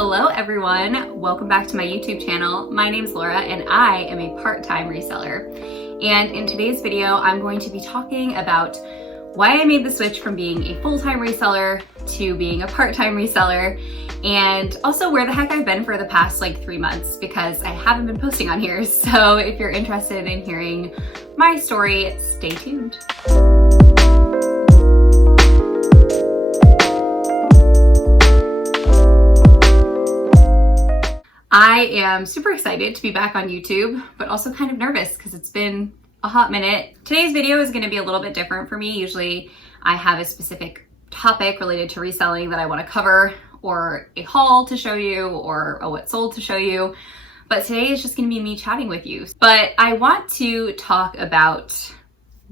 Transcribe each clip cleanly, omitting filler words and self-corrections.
Hello everyone, welcome back to my YouTube channel. My name's Laura and I am a part-time reseller. And in today's video, I'm going to be talking about why I made the switch from being a full-time reseller to being a part-time reseller, and also where the heck I've been for the past like 3 months because I haven't been posting on here. So if you're interested in hearing my story, stay tuned. I am super excited to be back on YouTube, but also kind of nervous because it's been a hot minute. Today's video is going to be a little bit different for me. Usually I have a specific topic related to reselling that I want to cover, or a haul to show you, or a what sold to show you. But today is just going to be me chatting with you. But I want to talk about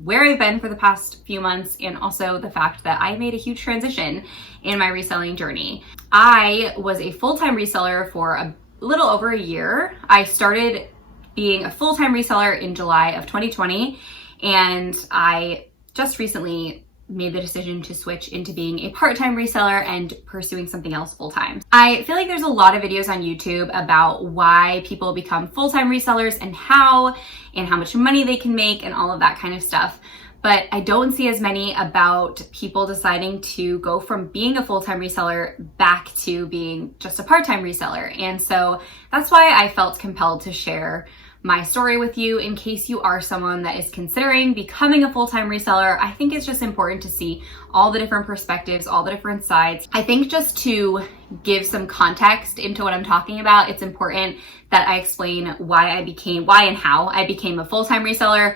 where I've been for the past few months, and also the fact that I made a huge transition in my reselling journey. I was a full-time reseller for a little over a year. I started being a full-time reseller in July of 2020, and I just recently made the decision to switch into being a part-time reseller and pursuing something else full-time. I feel like there's a lot of videos on YouTube about why people become full-time resellers and how much money they can make and all of that kind of stuff. But I don't see as many about people deciding to go from being a full-time reseller back to being just a part-time reseller. And so that's why I felt compelled to share my story with you in case you are someone that is considering becoming a full-time reseller. I think it's just important to see all the different perspectives, all the different sides. I think just to give some context into what I'm talking about, it's important that I explain why and how I became a full-time reseller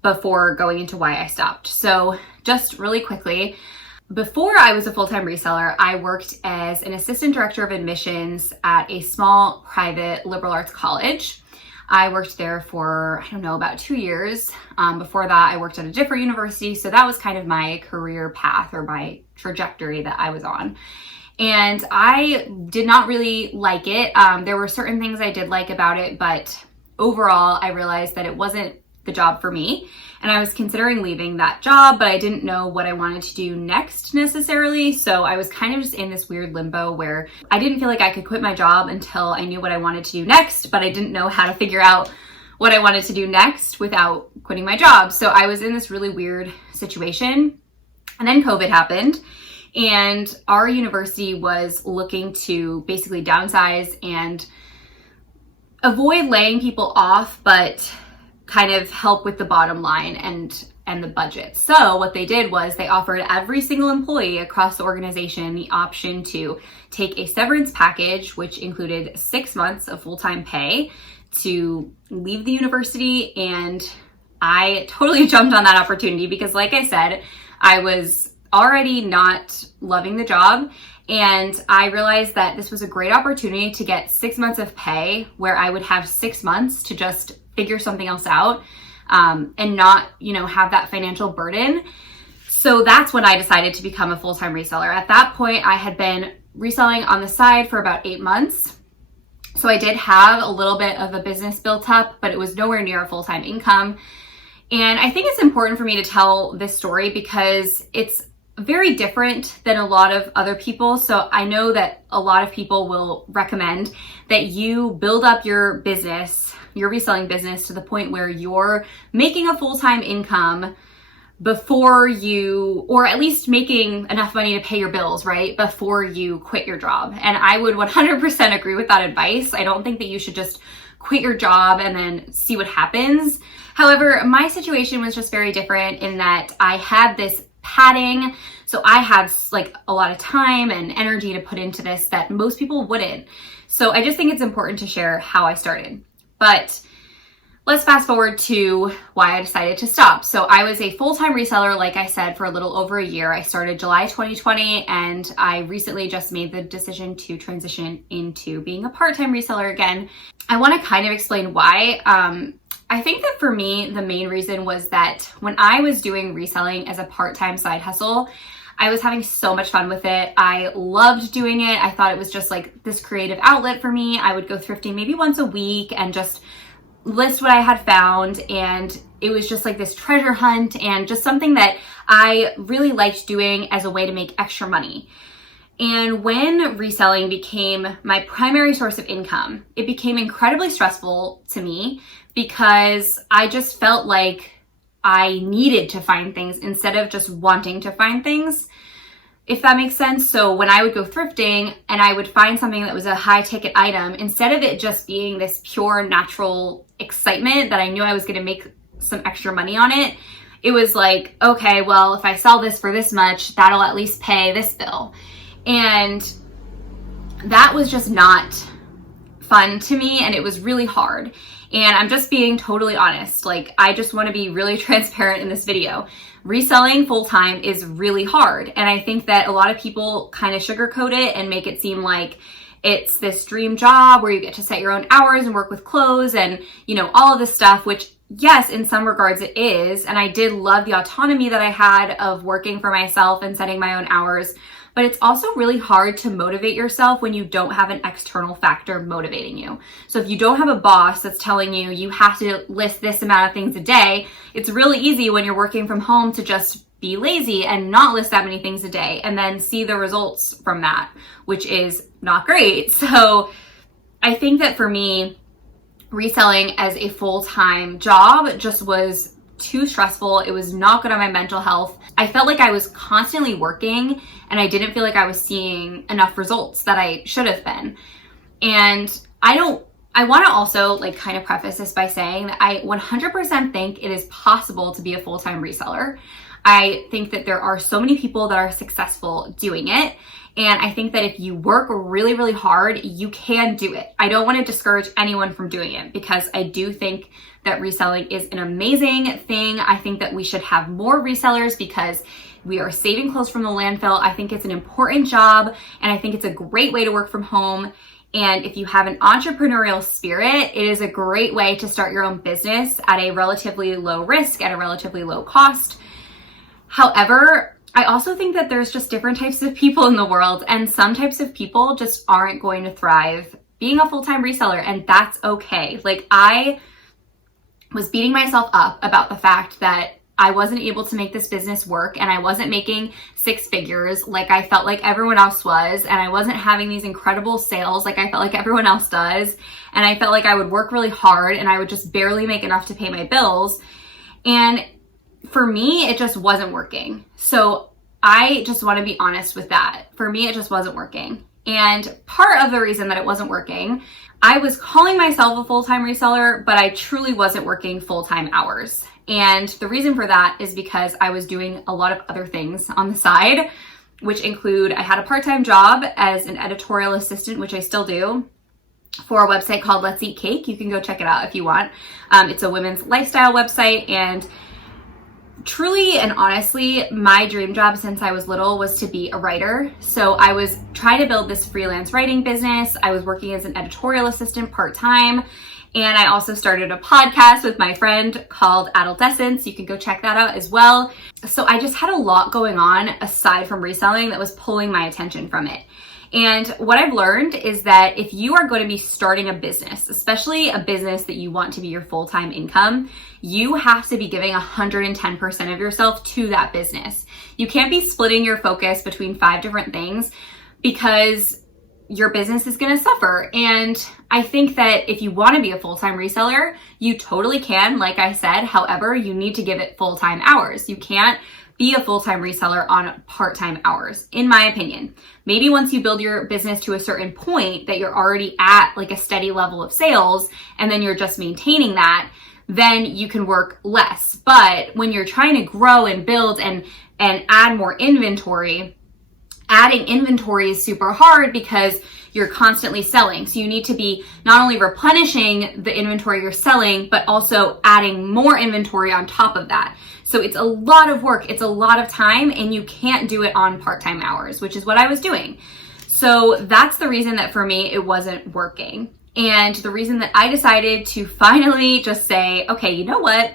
before going into why I stopped. So just really quickly, before I was a full-time reseller, I worked as an assistant director of admissions at a small private liberal arts college. I worked there for, about 2 years. Before that, I worked at a different university. So that was kind of my career path or my trajectory that I was on. And I did not really like it. There were certain things I did like about it, but overall, I realized that it wasn't the job for me. And I was considering leaving that job, but I didn't know what I wanted to do next necessarily. So I was kind of just in this weird limbo where I didn't feel like I could quit my job until I knew what I wanted to do next, but I didn't know how to figure out what I wanted to do next without quitting my job. So I was in this really weird situation. And then COVID happened, and our university was looking to basically downsize and avoid laying people off, but kind of help with the bottom line and the budget. So what they did was they offered every single employee across the organization the option to take a severance package, which included 6 months of full-time pay to leave the university. And I totally jumped on that opportunity because, like I said, I was already not loving the job. And I realized that this was a great opportunity to get 6 months of pay where I would have 6 months to just figure something else out and not, have that financial burden. So that's when I decided to become a full-time reseller. At that point, I had been reselling on the side for about 8 months. So I did have a little bit of a business built up, but it was nowhere near a full-time income. And I think it's important for me to tell this story because it's very different than a lot of other people. So I know that a lot of people will recommend that you build up your business, your reselling business, to the point where you're making a full-time income before you, or at least making enough money to pay your bills, right? Before you quit your job. And I would 100% agree with that advice. I don't think that you should just quit your job and then see what happens. However, my situation was just very different in that I had this padding. So I had like a lot of time and energy to put into this that most people wouldn't. So I just think it's important to share how I started. But let's fast forward to why I decided to stop. So I was a full-time reseller, like I said, for a little over a year. I started July 2020, and I recently just made the decision to transition into being a part-time reseller again. I want to kind of explain why. I think that for me, the main reason was that when I was doing reselling as a part-time side hustle, I was having so much fun with it. I loved doing it. I thought it was just like this creative outlet for me. I would go thrifting maybe once a week and just list what I had found. And it was just like this treasure hunt and just something that I really liked doing as a way to make extra money. And when reselling became my primary source of income, it became incredibly stressful to me because I just felt like I needed to find things instead of just wanting to find things, if that makes sense. So when I would go thrifting and I would find something that was a high ticket item, instead of it just being this pure natural excitement that I knew I was going to make some extra money on it, it was like, okay, well, if I sell this for this much, that'll at least pay this bill. And that was just not fun to me, and it was really hard. And I'm just being totally honest. Like, I just want to be really transparent in this video. Reselling full-time is really hard. And I think that a lot of people kind of sugarcoat it and make it seem like it's this dream job where you get to set your own hours and work with clothes and, you know, all of this stuff, which yes, in some regards it is. And I did love the autonomy that I had of working for myself and setting my own hours. But it's also really hard to motivate yourself when you don't have an external factor motivating you. So if you don't have a boss that's telling you you have to list this amount of things a day, it's really easy when you're working from home to just be lazy and not list that many things a day and then see the results from that, which is not great. So I think that for me, reselling as a full-time job just was too stressful. It was not good on my mental health. I felt like I was constantly working and I didn't feel like I was seeing enough results that I should have been. And I want to also like kind of preface this by saying that I 100% think it is possible to be a full-time reseller. I think that there are so many people that are successful doing it. And I think that if you work really, really hard, you can do it. I don't want to discourage anyone from doing it because I do think that reselling is an amazing thing. I think that we should have more resellers because we are saving clothes from the landfill. I think it's an important job and I think it's a great way to work from home. And if you have an entrepreneurial spirit, it is a great way to start your own business at a relatively low risk, at a relatively low cost. However, I also think that there's just different types of people in the world, and some types of people just aren't going to thrive being a full-time reseller, and that's okay. Like, I was beating myself up about the fact that I wasn't able to make this business work and I wasn't making six figures like I felt like everyone else was, and I wasn't having these incredible sales like I felt like everyone else does, and I felt like I would work really hard and I would just barely make enough to pay my bills. And for me, it just wasn't working. So I just want to be honest with that. For me, it just wasn't working. And part of the reason that it wasn't working, I was calling myself a full-time reseller, but I truly wasn't working full-time hours. And the reason for that is because I was doing a lot of other things on the side, which include, I had a part-time job as an editorial assistant, which I still do, for a website called Let's Eat Cake. You can go check it out if you want. It's a women's lifestyle website, and truly and honestly, my dream job since I was little was to be a writer. So I was trying to build this freelance writing business. I was working as an editorial assistant part-time. And I also started a podcast with my friend called Adolescence. You can go check that out as well. So I just had a lot going on aside from reselling that was pulling my attention from it. And what I've learned is that if you are going to be starting a business, especially a business that you want to be your full-time income, you have to be giving 110% of yourself to that business. You can't be splitting your focus between 5 different things because your business is going to suffer. And I think that if you want to be a full-time reseller, you totally can, like I said. However, you need to give it full-time hours. You can't be a full-time reseller on part-time hours, in my opinion. Maybe once you build your business to a certain point that you're already at like a steady level of sales and then you're just maintaining that, then you can work less. But when you're trying to grow and build and add more inventory, adding inventory is super hard because you're constantly selling. So you need to be not only replenishing the inventory you're selling, but also adding more inventory on top of that. So it's a lot of work, it's a lot of time, and you can't do it on part-time hours, which is what I was doing. So that's the reason that for me, it wasn't working. And the reason that I decided to finally just say, okay, you know what?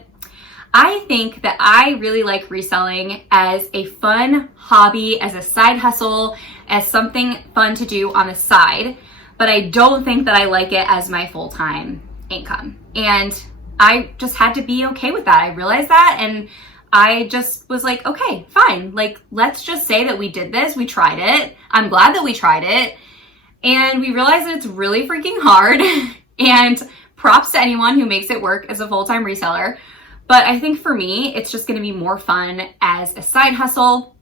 I think that I really like reselling as a fun hobby, as a side hustle, as something fun to do on the side, but I don't think that I like it as my full-time income. And I just had to be okay with that. I realized that, and I just was like, okay, fine. Like, let's just say that we did this. We tried it. I'm glad that we tried it. And we realized that it's really freaking hard. And props to anyone who makes it work as a full-time reseller. But I think for me, it's just going to be more fun as a side hustle.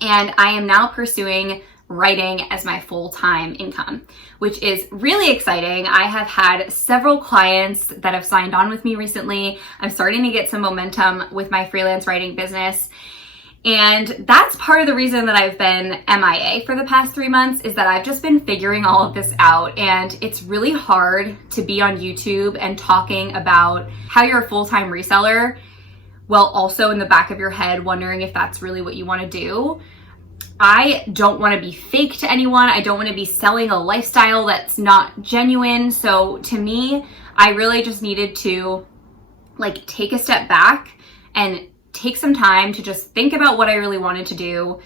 And I am now pursuing writing as my full-time income, which is really exciting. I have had several clients that have signed on with me recently. I'm starting to get some momentum with my freelance writing business. And that's part of the reason that I've been MIA for the past 3 months, is that I've just been figuring all of this out. And it's really hard to be on YouTube and talking about how you're a full-time reseller while also in the back of your head wondering if that's really what you want to do. I don't want to be fake to anyone. I don't want to be selling a lifestyle that's not genuine. So to me, I really just needed to like take a step back and take some time to just think about what I really wanted to do,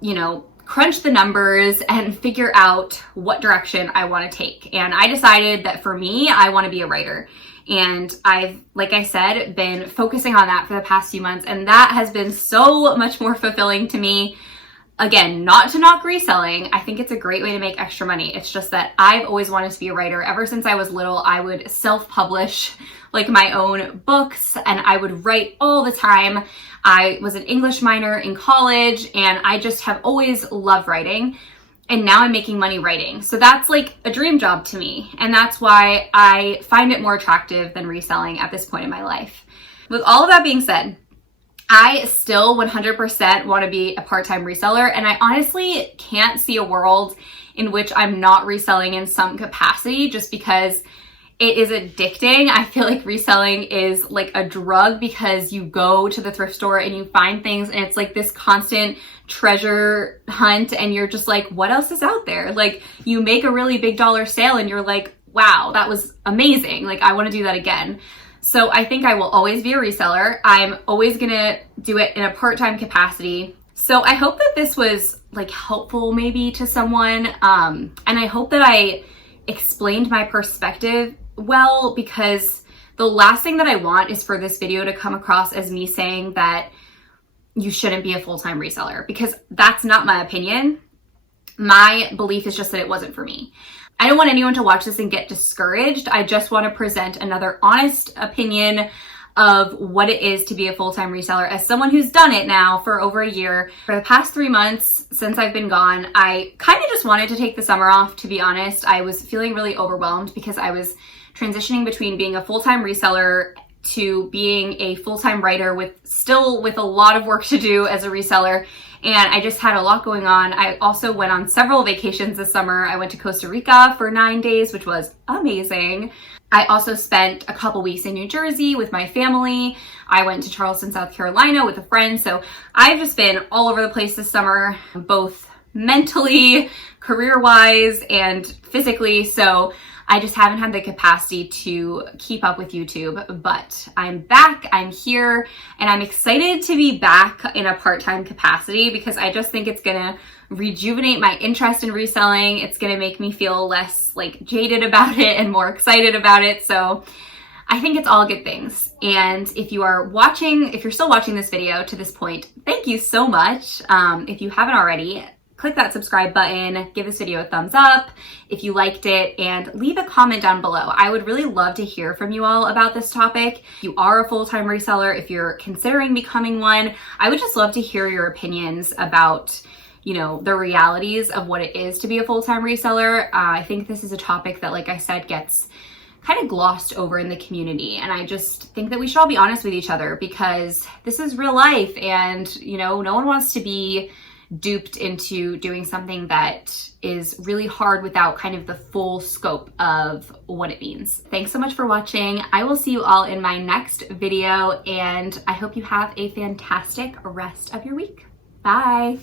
you know, crunch the numbers and figure out what direction I want to take. And I decided that for me, I want to be a writer. And I've, like I said, been focusing on that for the past few months. And that has been so much more fulfilling to me. Again, not to knock reselling. I think it's a great way to make extra money. It's just that I've always wanted to be a writer. Ever since I was little, I would self-publish like my own books and I would write all the time. I was an English minor in college and I just have always loved writing. And now I'm making money writing. So that's like a dream job to me. And that's why I find it more attractive than reselling at this point in my life. With all of that being said, I still 100% want to be a part-time reseller, and I honestly can't see a world in which I'm not reselling in some capacity just because it is addicting. I feel like reselling is like a drug because you go to the thrift store and you find things and it's like this constant treasure hunt and you're just like, what else is out there? Like you make a really big dollar sale and you're like, wow, that was amazing. Like I want to do that again. So I think I will always be a reseller. I'm always gonna do it in a part-time capacity. So I hope that this was like helpful maybe to someone. And I hope that I explained my perspective well, because the last thing that I want is for this video to come across as me saying that you shouldn't be a full-time reseller, because that's not my opinion. My belief is just that it wasn't for me. I don't want anyone to watch this and get discouraged. I just want to present another honest opinion of what it is to be a full-time reseller as someone who's done it now for over a year. For the past 3 months since I've been gone, I kind of just wanted to take the summer off, to be honest. I was feeling really overwhelmed because I was transitioning between being a full-time reseller to being a full-time writer with a lot of work to do as a reseller. And I just had a lot going on. I also went on several vacations this summer. I went to Costa Rica for 9 days, which was amazing. I also spent a couple weeks in New Jersey with my family. I went to Charleston, South Carolina with a friend. So I've just been all over the place this summer, both mentally, career-wise, and physically. So I just haven't had the capacity to keep up with YouTube, but I'm back, I'm here, and I'm excited to be back in a part-time capacity because I just think it's gonna rejuvenate my interest in reselling. It's gonna make me feel less like jaded about it and more excited about it. So I think it's all good things. And if you're still watching this video to this point, thank you so much. If you haven't already, click that subscribe button, give this video a thumbs up if you liked it, and leave a comment down below. I would really love to hear from you all about this topic. If you are a full-time reseller, if you're considering becoming one, I would just love to hear your opinions about, you know, the realities of what it is to be a full-time reseller. I think this is a topic that, like I said, gets kind of glossed over in the community. And I just think that we should all be honest with each other because this is real life and, you know, no one wants to be duped into doing something that is really hard without kind of the full scope of what it means. Thanks so much for watching. I will see you all in my next video and I hope you have a fantastic rest of your week. Bye.